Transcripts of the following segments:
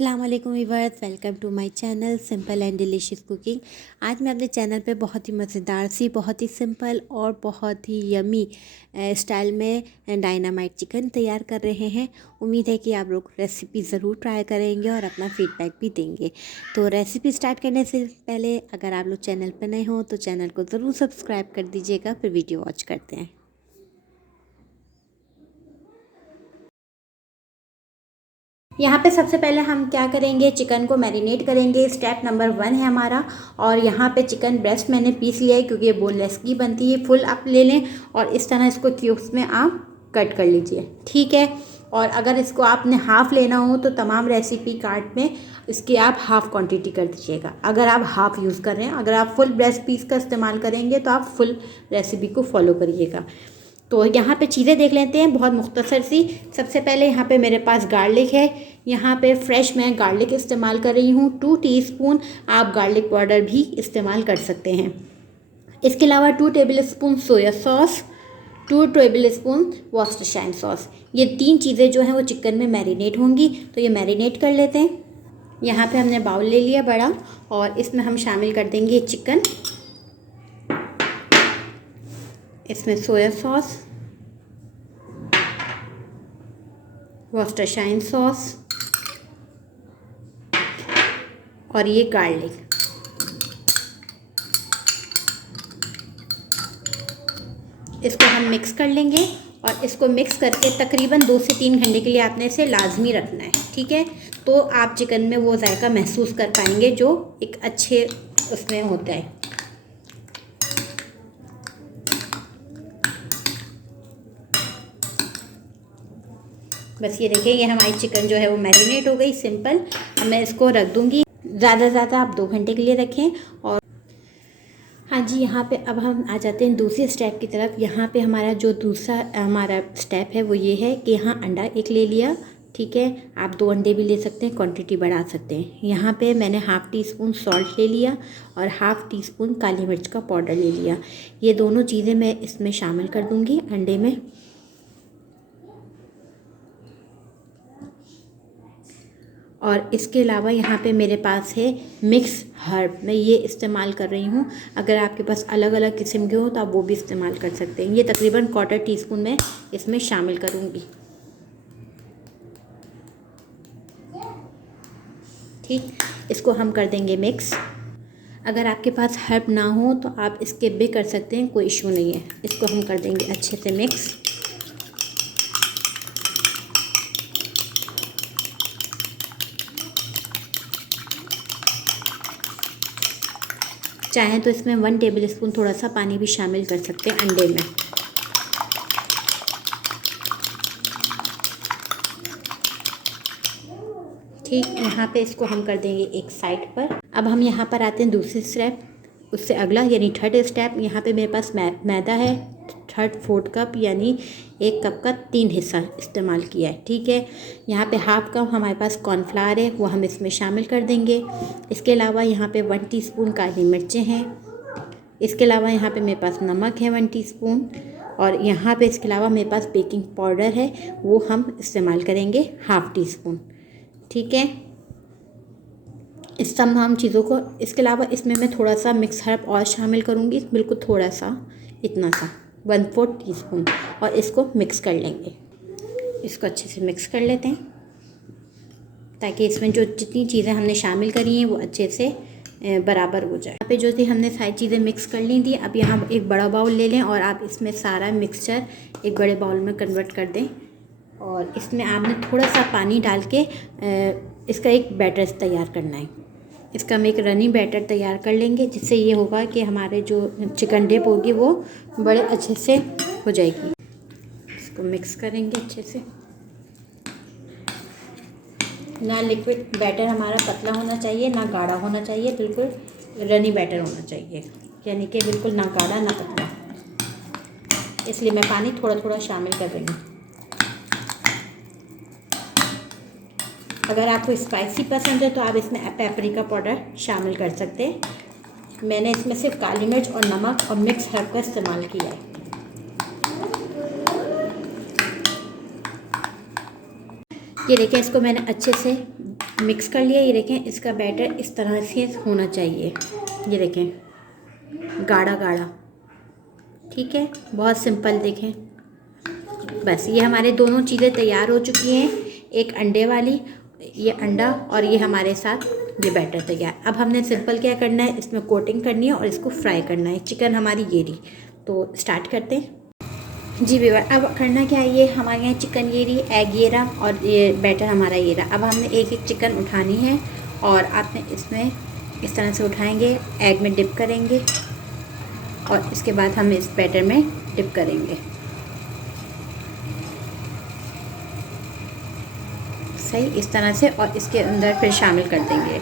अस्सलाम वालेकुम viewers, welcome to my channel simple and delicious cooking. आज मैं अपने चैनल पे बहुत ही मज़ेदार सी, बहुत ही सिंपल और बहुत ही यमी स्टाइल में डायनामाइट चिकन तैयार कर रहे हैं। उम्मीद है कि आप लोग रेसिपी ज़रूर ट्राई करेंगे और अपना फीडबैक भी देंगे। तो रेसिपी स्टार्ट करने से पहले अगर आप लोग चैनल पर नए हो तो चैनल को ज़रूर सब्सक्राइब कर दीजिएगा। फिर वीडियो वॉच करते हैं। यहाँ पे सबसे पहले हम क्या करेंगे, चिकन को मैरिनेट करेंगे। स्टेप नंबर 1 है हमारा। और यहाँ पे चिकन ब्रेस्ट मैंने पीस लिया है क्योंकि ये बोनलेस की बनती है। फुल आप ले लें और इस तरह इसको क्यूब्स में आप कट कर लीजिए, ठीक है। और अगर इसको आपने हाफ़ लेना हो तो तमाम रेसिपी कार्ड में इसकी आप हाफ़ क्वांटिटी कर दीजिएगा, अगर आप हाफ़ यूज़ कर रहे हैं। अगर आप फुल ब्रेस्ट पीस का इस्तेमाल करेंगे तो आप फुल रेसिपी को फॉलो करिएगा। तो यहाँ पे चीज़ें देख लेते हैं बहुत मुख्तसर सी। सबसे पहले यहाँ पे मेरे पास गार्लिक है। यहाँ पे फ्रेश मैं गार्लिक इस्तेमाल कर रही हूँ। 2 टीस्पून आप गार्लिक पाउडर भी इस्तेमाल कर सकते हैं। इसके अलावा 2 tablespoon soya sauce, 2 tablespoon Worcestershire sauce. ये 3 चीज़ें जो हैं वो चिकन में मैरिनेट होंगी, तो ये मैरिनेट कर लेते हैं। यहाँ पे हमने बाउल ले लिया बड़ा और इसमें हम शामिल कर देंगे चिकन। इसमें सोया सॉस, वॉर्सेस्टाइन सॉस और ये गार्लिक। इसको हम मिक्स कर लेंगे और इसको मिक्स करके तकरीबन 2 से 3 घंटे के लिए आपने इसे लाजमी रखना है, ठीक है। तो आप चिकन में वो जायका महसूस कर पाएंगे जो एक अच्छे उसमें होता है। बस ये देखिए, ये हमारी चिकन जो है वो मैरिनेट हो गई सिंपल। अब मैं इसको रख दूँगी। ज़्यादा से ज़्यादा आप 2 घंटे के लिए रखें। और हाँ जी, यहाँ पे अब हम आ जाते हैं दूसरे स्टेप की तरफ। यहाँ पे हमारा जो दूसरा हमारा स्टेप है वो ये है कि यहाँ अंडा एक ले लिया, ठीक है। आप 2 अंडे भी ले सकते हैं, क्वांटिटी बढ़ा सकते हैं। यहाँ पे मैंने हाफ़ टी स्पून सॉल्ट ले लिया और हाफ़ टी स्पून काली मिर्च का पाउडर ले लिया। ये दोनों चीज़ें मैं इसमें शामिल कर दूँगी अंडे में। और इसके अलावा यहाँ पे मेरे पास है मिक्स हर्ब, मैं ये इस्तेमाल कर रही हूँ। अगर आपके पास अलग अलग किस्म के हो तो आप वो भी इस्तेमाल कर सकते हैं। ये तकरीबन 1/4 टीस्पून मैं इसमें शामिल करूँगी, ठीक। इसको हम कर देंगे मिक्स। अगर आपके पास हर्ब ना हो तो आप स्किप भी कर सकते हैं, कोई इशू नहीं है। इसको हम कर देंगे अच्छे से मिक्स। चाहें तो इसमें 1 टेबलस्पून थोड़ा सा पानी भी शामिल कर सकते हैं अंडे में। ठीक, यहाँ पे इसको हम कर देंगे एक साइड पर। अब हम यहाँ पर आते हैं दूसरे स्टेप, उससे अगला यानी 3rd स्टेप। यहाँ पे मेरे पास मैदा है 1/3 कप, यानी 1 कप का 3 हिस्सा इस्तेमाल किया है, ठीक है। यहाँ पे हाफ़ कप हमारे पास कॉर्नफ्लावर है, वो हम इसमें शामिल कर देंगे। इसके अलावा यहाँ पे 1 टीस्पून काली मिर्चें हैं। इसके अलावा यहाँ पे मेरे पास नमक है 1 टीस्पून। और यहाँ पे इसके अलावा मेरे पास बेकिंग पाउडर है, वो हम इस्तेमाल करेंगे हाफ़ टीस्पून, ठीक है। इस तमाम चीज़ों को, इसके अलावा इसमें मैं थोड़ा सा मिक्स हर्ब और शामिल करूँगी, बिल्कुल थोड़ा सा, इतना सा 1/4 टीस्पून। और इसको मिक्स कर लेंगे। इसको अच्छे से मिक्स कर लेते हैं ताकि इसमें जो जितनी चीज़ें हमने शामिल करी हैं वो अच्छे से बराबर हो जाए। यहाँ पे जो थी हमने सारी चीज़ें मिक्स कर ली थी। अब यहाँ एक बड़ा बाउल ले लें और आप इसमें सारा मिक्सचर एक बड़े बाउल में कन्वर्ट कर दें। और इसमें आपने थोड़ा सा पानी डाल के इसका एक बैटर तैयार करना है। इसका हम एक रनी बैटर तैयार कर लेंगे, जिससे ये होगा कि हमारे जो चिकन डिप होगी वो बड़े अच्छे से हो जाएगी। इसको मिक्स करेंगे अच्छे से। ना लिक्विड बैटर हमारा पतला होना चाहिए, ना गाढ़ा होना चाहिए, बिल्कुल रनी बैटर होना चाहिए, यानी कि बिल्कुल ना गाढ़ा ना पतला। इसलिए मैं पानी थोड़ा थोड़ा शामिल कर रही हूँ। अगर आपको स्पाइसी पसंद है तो आप इसमें पेपरिका पाउडर शामिल कर सकते हैं। मैंने इसमें सिर्फ काली मिर्च और नमक और मिक्स हर्ब का इस्तेमाल किया है। ये देखिए, इसको मैंने अच्छे से मिक्स कर लिया। ये देखें इसका बैटर इस तरह से होना चाहिए, ये देखें गाढ़ा गाढ़ा, ठीक है। बहुत सिंपल देखें। बस ये हमारे दोनों चीज़ें तैयार हो चुकी हैं, एक अंडे वाली, ये अंडा और ये हमारे साथ ये बैटर तैयार। अब हमने सिंपल क्या करना है, इसमें कोटिंग करनी है और इसको फ्राई करना है। चिकन हमारी ये रही, तो स्टार्ट करते हैं। जी व्यूअर, अब करना क्या है, ये हमारे यहाँ चिकन ये रही, एग ये रहा और ये बैटर हमारा ये रहा। अब हमने एक एक चिकन उठानी है और आपने इसमें इस तरह से उठाएंगे, एग में डिप करेंगे और इसके बाद हम इस बैटर में डिप करेंगे, सही इस तरह से, और इसके अंदर फिर शामिल कर देंगे।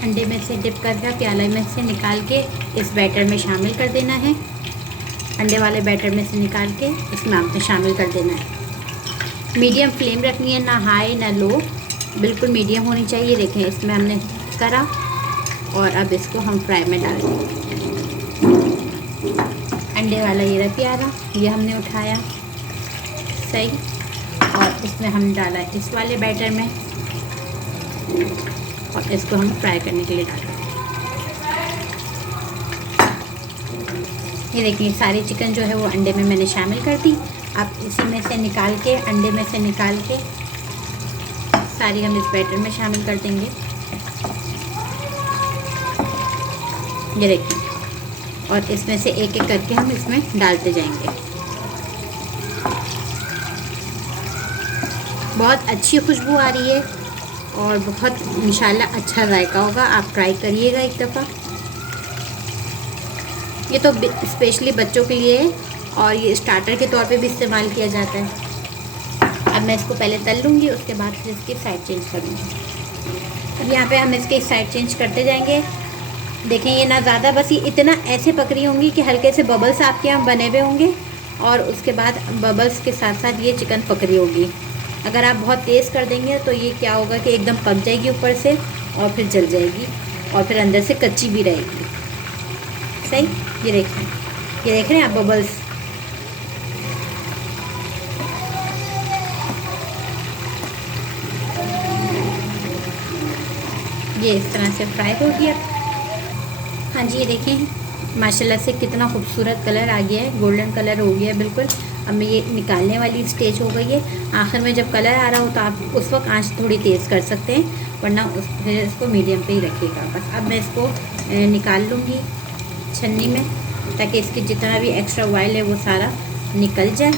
अंडे में से डिप करके प्याले में से निकाल के इस बैटर में शामिल कर देना है। अंडे वाले बैटर में से निकाल के इसमें आपने शामिल कर देना है। मीडियम फ्लेम रखनी है, ना हाई ना लो, बिल्कुल मीडियम होनी चाहिए। देखें इसमें हमने करा और अब इसको हम फ्राई में डाल देंगे। अंडे वाला ये रहा प्यारा, ये हमने उठाया, सही, और इसमें हम डाला इस वाले बैटर में और इसको हम फ्राई करने के लिए डालें। ये देखिए सारी चिकन जो है वो अंडे में मैंने शामिल कर दी। अब इसी में से निकाल के, अंडे में से निकाल के सारी हम इस बैटर में शामिल कर देंगे। ये देखिए, और इसमें से एक एक करके हम इसमें डालते जाएंगे। बहुत अच्छी खुशबू आ रही है और बहुत इंशाल्लाह अच्छा जायका होगा। आप ट्राई करिएगा एक दफ़ा। ये तो स्पेशली बच्चों के लिए है और ये स्टार्टर के तौर पे भी इस्तेमाल किया जाता है। अब मैं इसको पहले तल लूँगी, उसके बाद फिर इसकी साइड चेंज करूँगी। अब यहाँ पे हम इसके साइड चेंज करते जाएंगे। देखें ये ना ज़्यादा, बस ये इतना ऐसे पक रही होंगी कि हल्के से बबल्स आपके यहाँ बने हुए होंगे और उसके बाद बबल्स के साथ साथ ये चिकन पक रही होगी। अगर आप बहुत तेज़ कर देंगे तो ये क्या होगा कि एकदम पक जाएगी ऊपर से और फिर जल जाएगी और फिर अंदर से कच्ची भी रहेगी, सही। ये देखें, ये देख रहे हैं आप बबल्स। ये इस तरह से फ्राई हो गया। हाँ जी, ये देखें माशाल्लाह से कितना खूबसूरत कलर आ गया है, गोल्डन कलर हो गया है बिल्कुल। अब मैं ये निकालने वाली स्टेज हो गई है। आखिर में जब कलर आ रहा हो तो आप उस वक्त आंच थोड़ी तेज़ कर सकते हैं, वरना फिर इसको मीडियम पे ही रखिएगा। बस अब मैं इसको निकाल लूँगी छन्नी में, ताकि इसकी जितना भी एक्स्ट्रा ऑयल है वो सारा निकल जाए।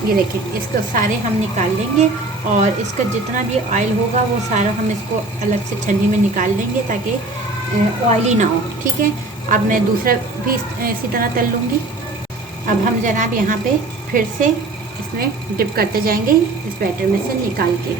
ये देखिए, इसको सारे हम निकाल लेंगे और इसका जितना भी ऑयल होगा वो सारा हम इसको अलग से छन्नी में निकाल लेंगे ताकि ऑयली ना हो, ठीक है। अब मैं दूसरा भी इसी तरह तल लूँगी। अब हम जनाब यहाँ पे फिर से इसमें डिप करते जाएंगे इस बैटर में से निकाल के।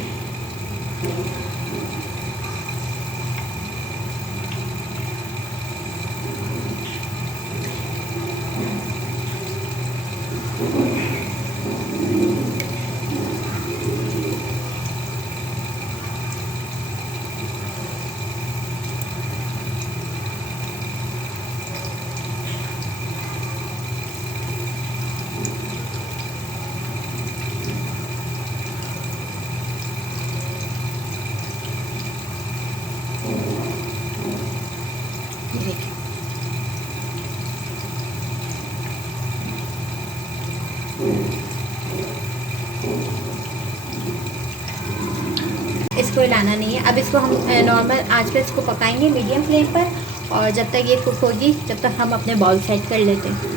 इसको हिलाना नहीं है। अब इसको हम नॉर्मल आंच पे इसको पकाएंगे मीडियम फ्लेम पर, और जब तक ये कुक होगी जब तक हम अपने बाउल सेट कर लेते हैं।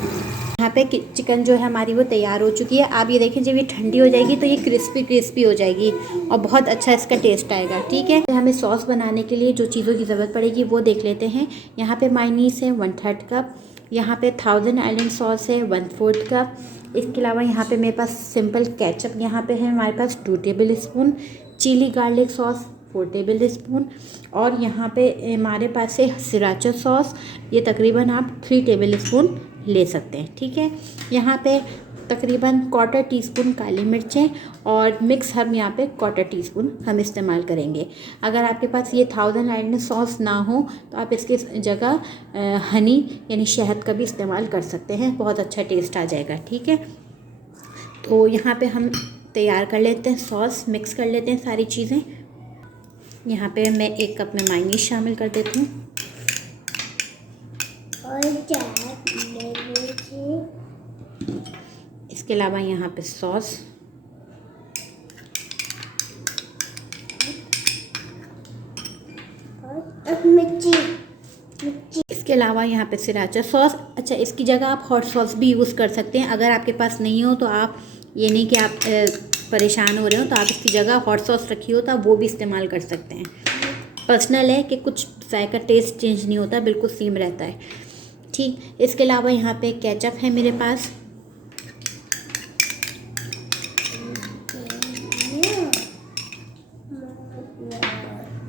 यहाँ पे चिकन जो है हमारी वो तैयार हो चुकी है। आप ये देखें जब ये ठंडी हो जाएगी तो ये क्रिस्पी क्रिस्पी हो जाएगी और बहुत अच्छा इसका टेस्ट आएगा, ठीक है। तो हमें सॉस बनाने के लिए जो चीज़ों की ज़रूरत पड़ेगी वो देख लेते हैं। यहाँ पे मायोनीज़ है 1/3 कप, यहाँ पे थाउजेंड आइलैंड सॉस है 1/4 कप। इसके अलावा यहाँ पे मेरे पास सिंपल केचप यहाँ पे है हमारे पास 2 tablespoon, chilli garlic sauce 4 tablespoon, और यहाँ पे हमारे पास है सिराचा सॉस, ये तकरीबन आप 3 टेबल स्पून ले सकते हैं, ठीक है। यहाँ पे तकरीबन 1/4 टीस्पून काली मिर्चें और मिक्स हर्ब यहाँ पे 1/4 टीस्पून हम इस्तेमाल करेंगे। अगर आपके पास ये थाउजेंड आइलैंड सॉस ना हो तो आप इसके जगह हनी यानी शहद का भी इस्तेमाल कर सकते हैं, बहुत अच्छा टेस्ट आ जाएगा। ठीक है, तो यहाँ पे हम तैयार कर लेते हैं सॉस, मिक्स कर लेते हैं सारी चीज़ें। यहाँ पे मैं 1 कप में मायोनीज शामिल कर देती हूँ इसके अलावा यहाँ पे सॉस, इसके अलावा यहाँ पे सिराचा सॉस। अच्छा, इसकी जगह आप हॉट सॉस भी यूज़ कर सकते हैं। अगर आपके पास नहीं हो तो आप, ये नहीं कि आप परेशान हो रहे हो तो आप इसकी जगह हॉट सॉस रखी हो तो आप वो भी इस्तेमाल कर सकते हैं। पर्सनल है कि कुछ जायका टेस्ट चेंज नहीं होता, बिल्कुल सेम रहता है। ठीक, इसके अलावा यहाँ पे केचप है मेरे पास।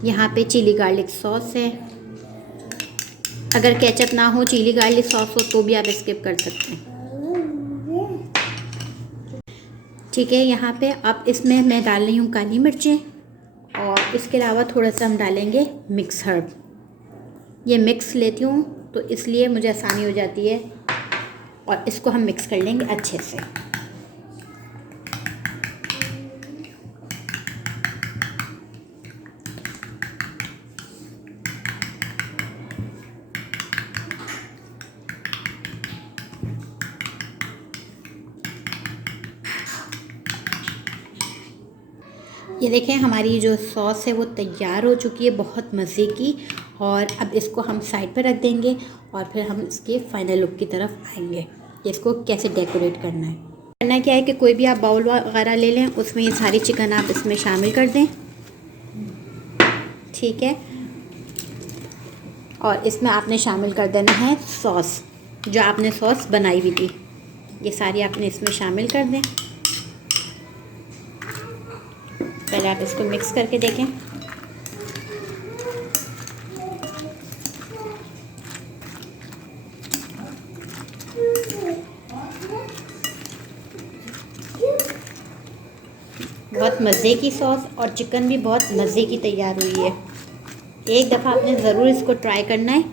यहाँ पे चिली गार्लिक सॉस है। अगर केचप ना हो, चिली गार्लिक सॉस हो तो भी आप स्किप कर सकते हैं। ठीक है, यहाँ पे अब इसमें मैं डाल रही हूँ काली मिर्चें और इसके अलावा थोड़ा सा हम डालेंगे मिक्स हर्ब। ये मिक्स लेती हूँ तो इसलिए मुझे आसानी हो जाती है, और इसको हम मिक्स कर लेंगे अच्छे से। ये देखें, हमारी जो सॉस है वो तैयार हो चुकी है, बहुत मज़े की। और अब इसको हम साइड पर रख देंगे और फिर हम इसके फाइनल लुक की तरफ आएंगे। इसको कैसे डेकोरेट करना है, क्या है कि कोई भी आप बाउल वगैरह ले लें, उसमें ये सारी चिकन आप इसमें शामिल कर दें। ठीक है, और इसमें आपने शामिल कर देना है सॉस, जो आपने सॉस बनाई हुई थी, ये सारी आपने इसमें शामिल कर दें। पहले आप इसको मिक्स करके देखें। बहुत मज़े की सॉस और चिकन भी बहुत मज़े की तैयार हुई है। एक दफ़ा आपने ज़रूर इसको ट्राई करना है,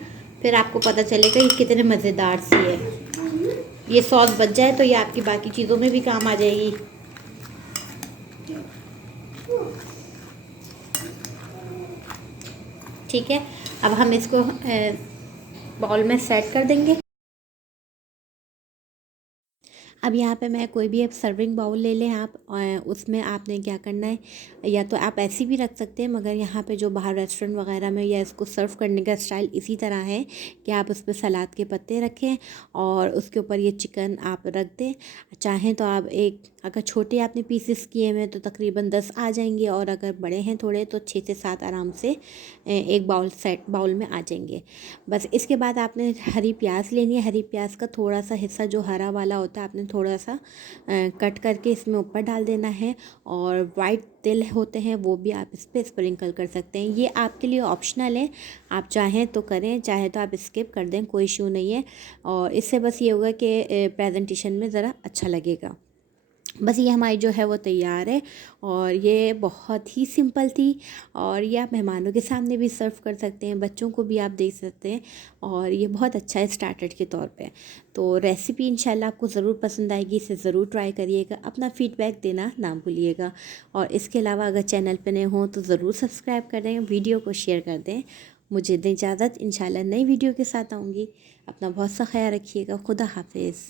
फिर आपको पता चलेगा ये कितने मज़ेदार सी है। ये सॉस बच जाए तो ये आपकी बाकी चीज़ों में भी काम आ जाएगी। ठीक है, अब हम इसको बाउल में सेट कर देंगे। अब यहाँ पे मैं कोई भी एक सर्विंग बाउल ले लें आप, उसमें आपने क्या करना है, या तो आप ऐसी भी रख सकते हैं, मगर यहाँ पे जो बाहर रेस्टोरेंट वगैरह में या इसको सर्व करने का स्टाइल इसी तरह है कि आप उस पर सलाद के पत्ते रखें और उसके ऊपर ये चिकन आप रख दें। चाहें तो आप अगर छोटे आपने पीसेस किए हुए तो तकरीबन 10 आ जाएंगे, और अगर बड़े हैं थोड़े तो 6 से 7 आराम से एक बाउल में आ जाएंगे। बस इसके बाद आपने हरी प्याज लेनी है। हरी प्याज का थोड़ा सा हिस्सा जो हरा वाला होता है आपने थोड़ा सा कट करके इसमें ऊपर डाल देना है, और वाइट तिल होते हैं वो भी आप इस पर स्प्रिंकल कर सकते हैं। ये आपके लिए ऑप्शनल है, आप चाहें तो करें, चाहे तो आप स्किप कर दें, कोई इशू नहीं है। और इससे बस ये होगा कि प्रेजेंटेशन में ज़रा अच्छा लगेगा। बस ये हमारी जो है वो तैयार है, और ये बहुत ही सिंपल थी, और ये आप मेहमानों के सामने भी सर्व कर सकते हैं, बच्चों को भी आप दे सकते हैं, और ये बहुत अच्छा है स्टार्टर के तौर पे। तो रेसिपी इंशाल्लाह आपको ज़रूर पसंद आएगी, इसे ज़रूर ट्राई करिएगा, अपना फ़ीडबैक देना ना भूलिएगा। और इसके अलावा अगर चैनल पर नए हों तो ज़रूर सब्सक्राइब कर दें, वीडियो को शेयर कर दें। मुझे दें इजाज़त, इंशाल्लाह नई वीडियो के साथ आऊँगी। अपना बहुत सा ख्याल रखिएगा। खुदा हाफिज़।